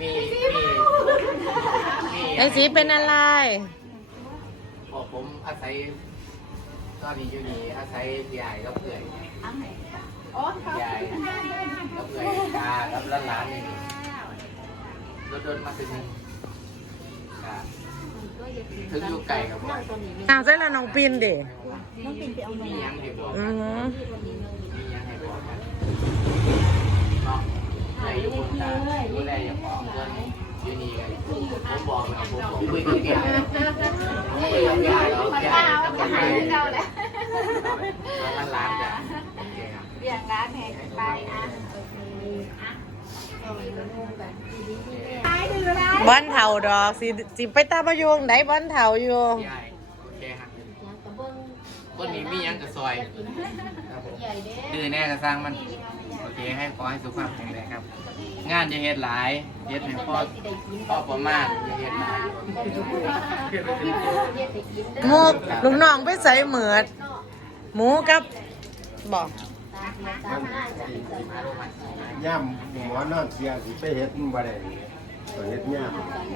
มีมีมีไอสีเป็นอะไรพอผมอาศัยตอนนี้อยู่นี่อาศัยยายกับเพื่อนยายกับเพื่อนตากับหลานๆนี่รถโดนมาถึงอ่าถึงอยู่ไกลกับผมอ้าวใช่ละน้องปินดิ มียังให้บอกอือหือ มียังให้บอกกันเนาะใครอยู่บนตาดูแลอย่าบอกเพื่ อนอยู่นี่กันผมบอกนะผมผมคุยกับยายผมคุยกับยายแล้วยายกับยายแล้วหลานๆจ้ะโอเรียงร้านแห่ไปอะไปดูไรบอนเถาดอกสิสิไปตามมาอยู่ไหนบอนเถาอยู่ยายโอเคครับคนนี้มียังกับซอยดื้อแน่ก็สร้างมัน เคให้ขอให้สุขภาพแข็งแรงครับ งานจะเฮ็ดหลายเฮ็ดให้พ่อพ่อประมาณจะเฮ็ดหลายหมูลูกน้องไปใส่เหมือด หมูกับบอกย่ำหมอนอนเสียสิไปเฮ็ดมันบ่ได้ก็เฮ็ดย่ำ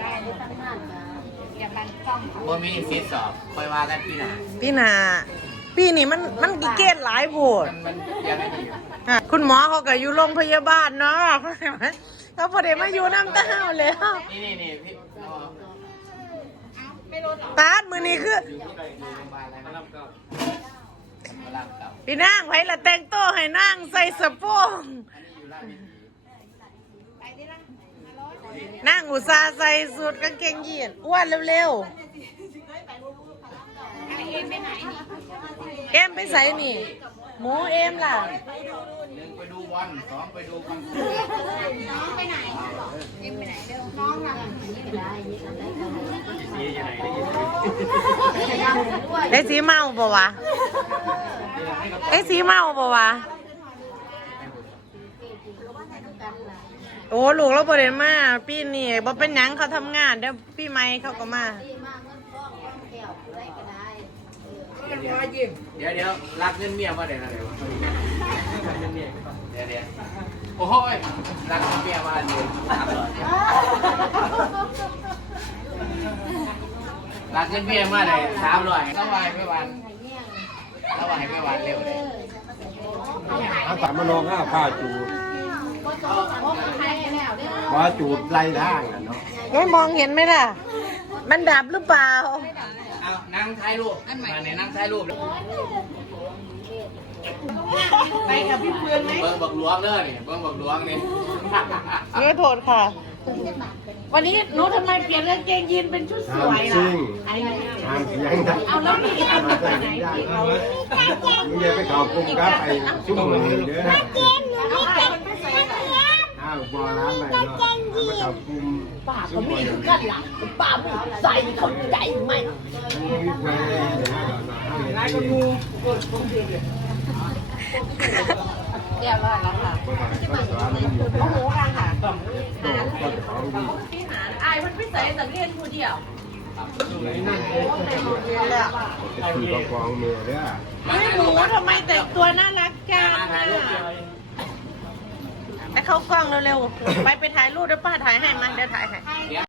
อย่าบันกล้องบ่มีสิทธิ์สอบค่อยว่ากันปีหน้าพี่นา พี่นี่มันมันกี่เกตหลายโพดมันมันยังไม่ดีอยู่อะคุณหมอเขาก็อยู่โรงพยาบาลเนาะเข้าใจไหมเขาพอดีมาอยู่น้ำเต้าแล้ว นี่นี่นี่พี่เอาตาดมือนี้คือ อยู่ที่โรงพยาบาลอะไรมารับเก่ามารับเก่าพี่นางไผละแต่งตัวให้นางใส่สะโพกอันนี้อยู่ราชวิถีนางอุตส่าห์ใส่สูทกางเกงยีนอ้วนเร็วๆ เอ็มไปใส่นี่ หมูเอ็มล่ะหนึ่งไปดูบอลสองไปดูคอนเสิร์ตน้องไปไหนเอ็มไปไหนเร็วน้องอะนี่ยังไงได้ยินไอ้สีเมาปะวะไอ้สีเมาปะวะโอ้ลูกเราบ่ได้มาปีนี้บ่เป็นหยังเขาทำงานเดี๋ยวปีใหม่เขาก็มา เดี๋ยวเดี๋ยวรักเงินเมียมาเดี๋ยวนะเดี๋ยวเดี๋ยวเดี๋ยวโอ้โหยรักเงินเมียมาเดี๋ยวสามรวยรักเงินเมียมาเลยสามร้อยระวายไม่วันระวายไม่วันเร็วเลยอาสามมโนข้าผ้าจูดโอ้ใครแล้วเด้อว่าจูดไล่ทางนะเนาะไม่มองเห็นไหมล่ะ มันดับหรือเปล่าายรูปมาในนั่งถ่ายรูปไปกับพี่เพื่อนไหมเบิ้งบักหลวงเด้อนี่เบิ้งบักหลวงนี่เยอะโทษค่ะ วันนี้หนูทำไมเปลี่ยนกางเกงยีนเป็นชุดสห้ามวยล่ะซิ่งห้ามเสียงดังเอาแล้วนี่ทำมาจากไหนพี่เขามึงอย่าไปเข้ากลุ่มกับไอ้ซุ่มมือเด้อ เอาใครมันไม่ใส่ล่ะ ห้ามบ่ร้านไหนเนาะห้ามไปเข้ากลุ่ม ป้าก็มีกันล่ะป้าไม่ใส่เขาใจไหมมีไว้เลยนะเดี๋ยวนะห้ามเฮ็ดเองเรียบร้อยแล้วค่ะก็สอนมันอยู่โอ้โหกันค่ะต้องต้องของดีพี่หารอายมันไม่ใส่แต่เรียนผู้เดียวจะคือประกองเมียเด้อไม่หนูทำไมแต่งตัวน่ารักจัง มาถ่ายรูป อะไป เข้ากล้องเร็วๆ ไปไปถ่ายรูปเดี๋ยวป้าถ่ายให้มาเดี๋ยวถ่ายให้